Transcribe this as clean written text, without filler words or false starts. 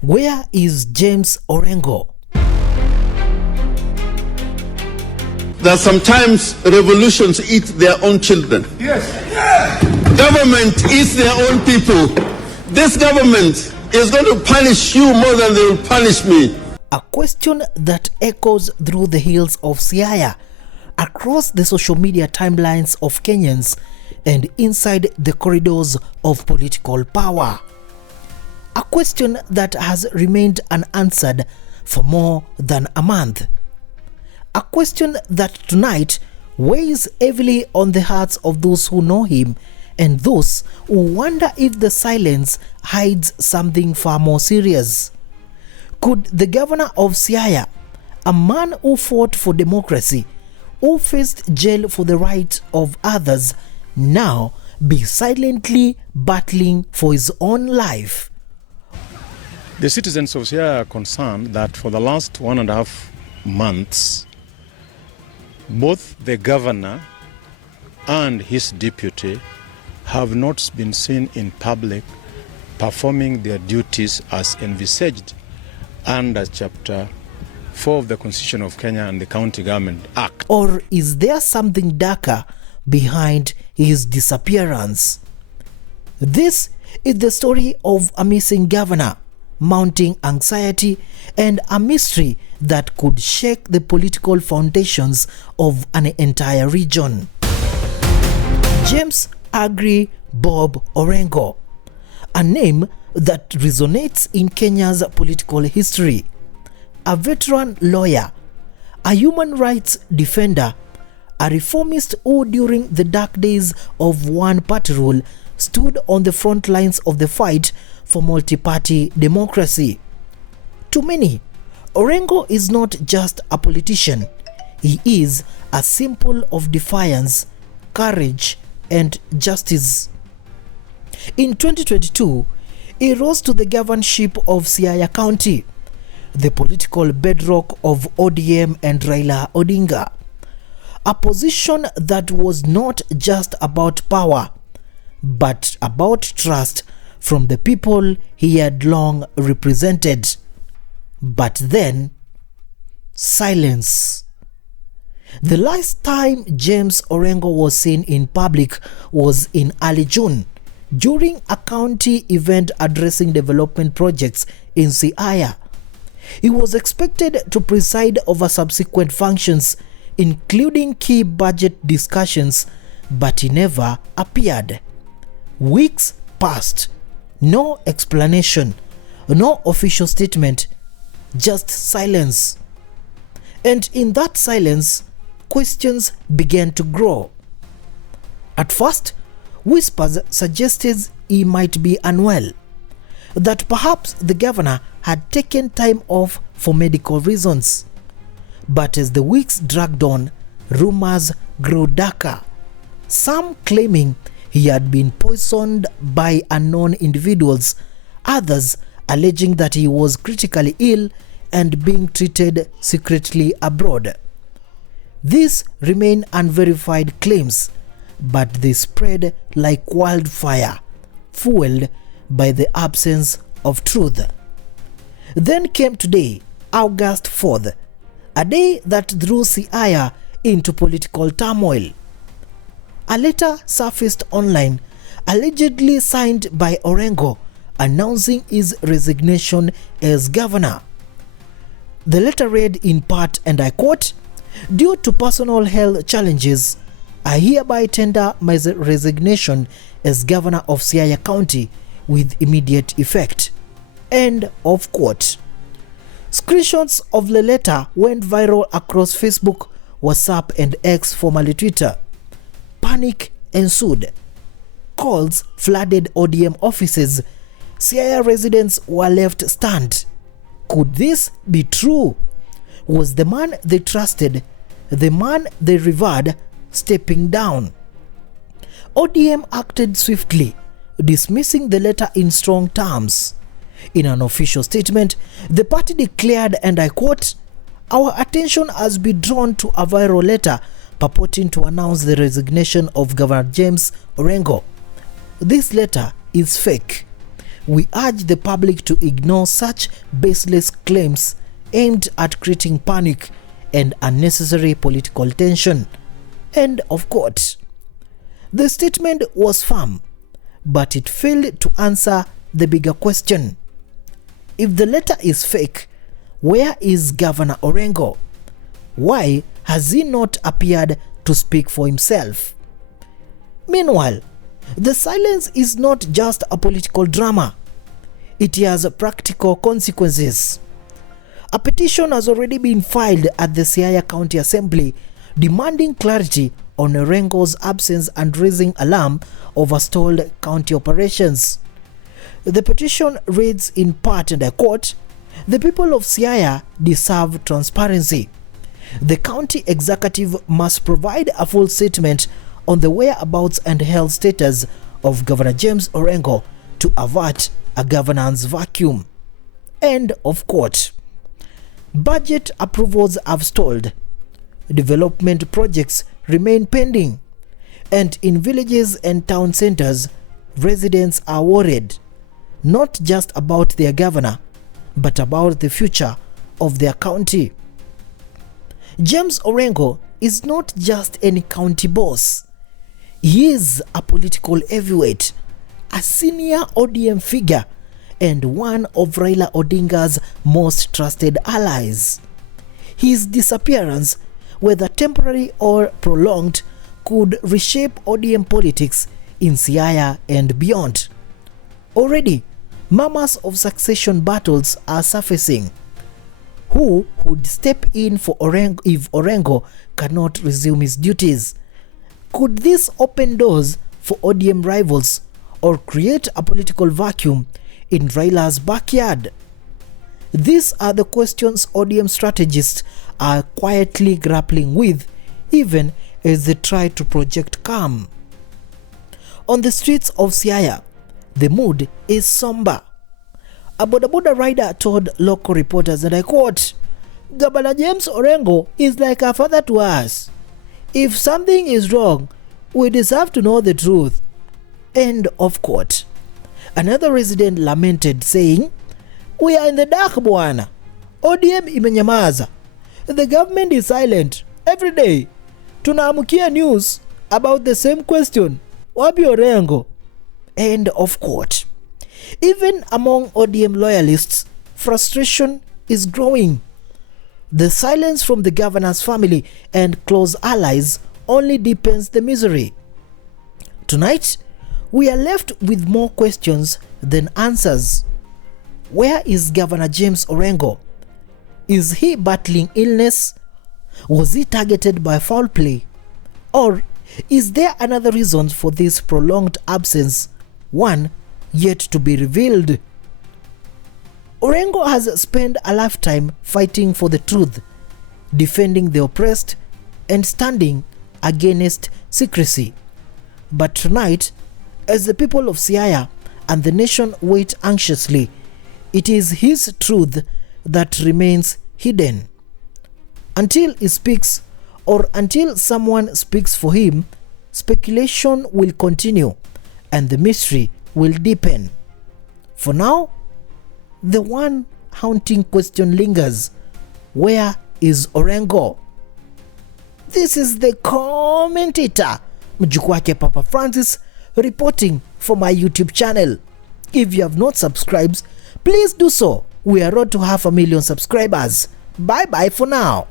Where is James Orengo? That sometimes revolutions eat their own children. Yes. Government eats their own people. This government is going to punish you more than they will punish me. A question that echoes through the hills of Siaya, across the social media timelines of Kenyans, and inside the corridors of political power. A question that has remained unanswered for more than a month. A question that tonight weighs heavily on the hearts of those who know him and those who wonder if the silence hides something far more serious. Could the governor of Siaya, a man who fought for democracy, who faced jail for the right of others, now be silently battling for his own life? The citizens of Siaya are concerned that for the last 1.5 months, both the governor and his deputy have not been seen in public performing their duties as envisaged under Chapter 4 of the Constitution of Kenya and the County Government Act. Or is there something darker behind his disappearance? This is the story of a missing governor, mounting anxiety, and a mystery that could shake the political foundations of an entire region. James Bob Orengo, a name that resonates in Kenya's political history. A veteran lawyer, a human rights defender, a reformist who during the dark days of one-party rule stood on the front lines of the fight for multi-party democracy. To many, Orengo is not just a politician. He is a symbol of defiance, courage, and justice. In 2022, he rose to the governorship of Siaya County, the political bedrock of ODM and Raila Odinga. A position that was not just about power, but about trust from the people he had long represented. But then, silence. The last time James Orengo was seen in public was in early June, during a county event addressing development projects in Siaya. He was expected to preside over subsequent functions, including key budget discussions, but he never appeared. Weeks passed. No explanation, no official statement, just silence. And in that silence, questions began to grow. At first, whispers suggested he might be unwell, that perhaps the governor had taken time off for medical reasons. But as the weeks dragged on, rumors grew darker, some claiming he had been poisoned by unknown individuals, others alleging that he was critically ill and being treated secretly abroad. These remain unverified claims, but they spread like wildfire, fueled by the absence of truth. Then came today, August 4th, a day that threw Siaya into political turmoil. A letter surfaced online, allegedly signed by Orengo, announcing his resignation as governor. The letter read in part, and I quote, "Due to personal health challenges, I hereby tender my resignation as governor of Siaya County with immediate effect." End of quote. Screenshots of the letter went viral across Facebook, WhatsApp, and X, formerly Twitter. Panic ensued. Calls flooded ODM offices. Siaya residents were left stunned. Could this be true? Was the man they trusted, the man they revered, stepping down? ODM acted swiftly, dismissing the letter in strong terms. In an official statement, the party declared, and I quote, "Our attention has been drawn to a viral letter purporting to announce the resignation of Governor James Orengo. This letter is fake. We urge the public to ignore such baseless claims aimed at creating panic and unnecessary political tension." End of quote. The statement was firm, but it failed to answer the bigger question. If the letter is fake, where is Governor Orengo? Why has he not appeared to speak for himself? Meanwhile, the silence is not just a political drama. It has practical consequences. A petition has already been filed at the Siaya County Assembly demanding clarity on Orengo's absence and raising alarm over stalled county operations. The petition reads in part, and I quote, "The people of Siaya deserve transparency. The county executive must provide a full statement on the whereabouts and health status of Governor James Orengo to avert a governance vacuum." End of quote. Budget approvals have stalled. Development projects remain pending. And in villages and town centers, residents are worried, not just about their governor, but about the future of their county. James Orengo is not just any county boss. He is a political heavyweight, a senior ODM figure, and one of Raila Odinga's most trusted allies. His disappearance, whether temporary or prolonged, could reshape ODM politics in Siaya and beyond. Already, murmurs of succession battles are surfacing. Who would step in for Orengo if Orengo cannot resume his duties? Could this open doors for ODM rivals or create a political vacuum in Raila's backyard? These are the questions ODM strategists are quietly grappling with, even as they try to project calm. On the streets of Siaya, the mood is somber. A bodaboda rider told local reporters, and I quote, "Governor James Orengo is like a father to us. If something is wrong, we deserve to know the truth." End of quote. Another resident lamented, saying, "We are in the dark, bwana. ODM imenyamaza. The government is silent. Every day, tunaamukia news about the same question. Wapi Orengo?" End of quote. Even among ODM loyalists, frustration is growing. The silence from the governor's family and close allies only deepens the misery. Tonight, we are left with more questions than answers. Where is Governor James Orengo? Is he battling illness? Was he targeted by foul play? Or is there another reason for this prolonged absence, one yet to be revealed? Orengo has spent a lifetime fighting for the truth, defending the oppressed, and standing against secrecy. But tonight, as the people of Siaya and the nation wait anxiously, it is his truth that remains hidden. Until he speaks, or until someone speaks for him, speculation will continue and the mystery will deepen. For now, the one haunting question lingers: where is Orengo? This is the commentator, mjukuu wake Papa Francis, reporting for my YouTube channel. If you have not subscribed, please do so. We are on to 500,000 subscribers. Bye bye for now.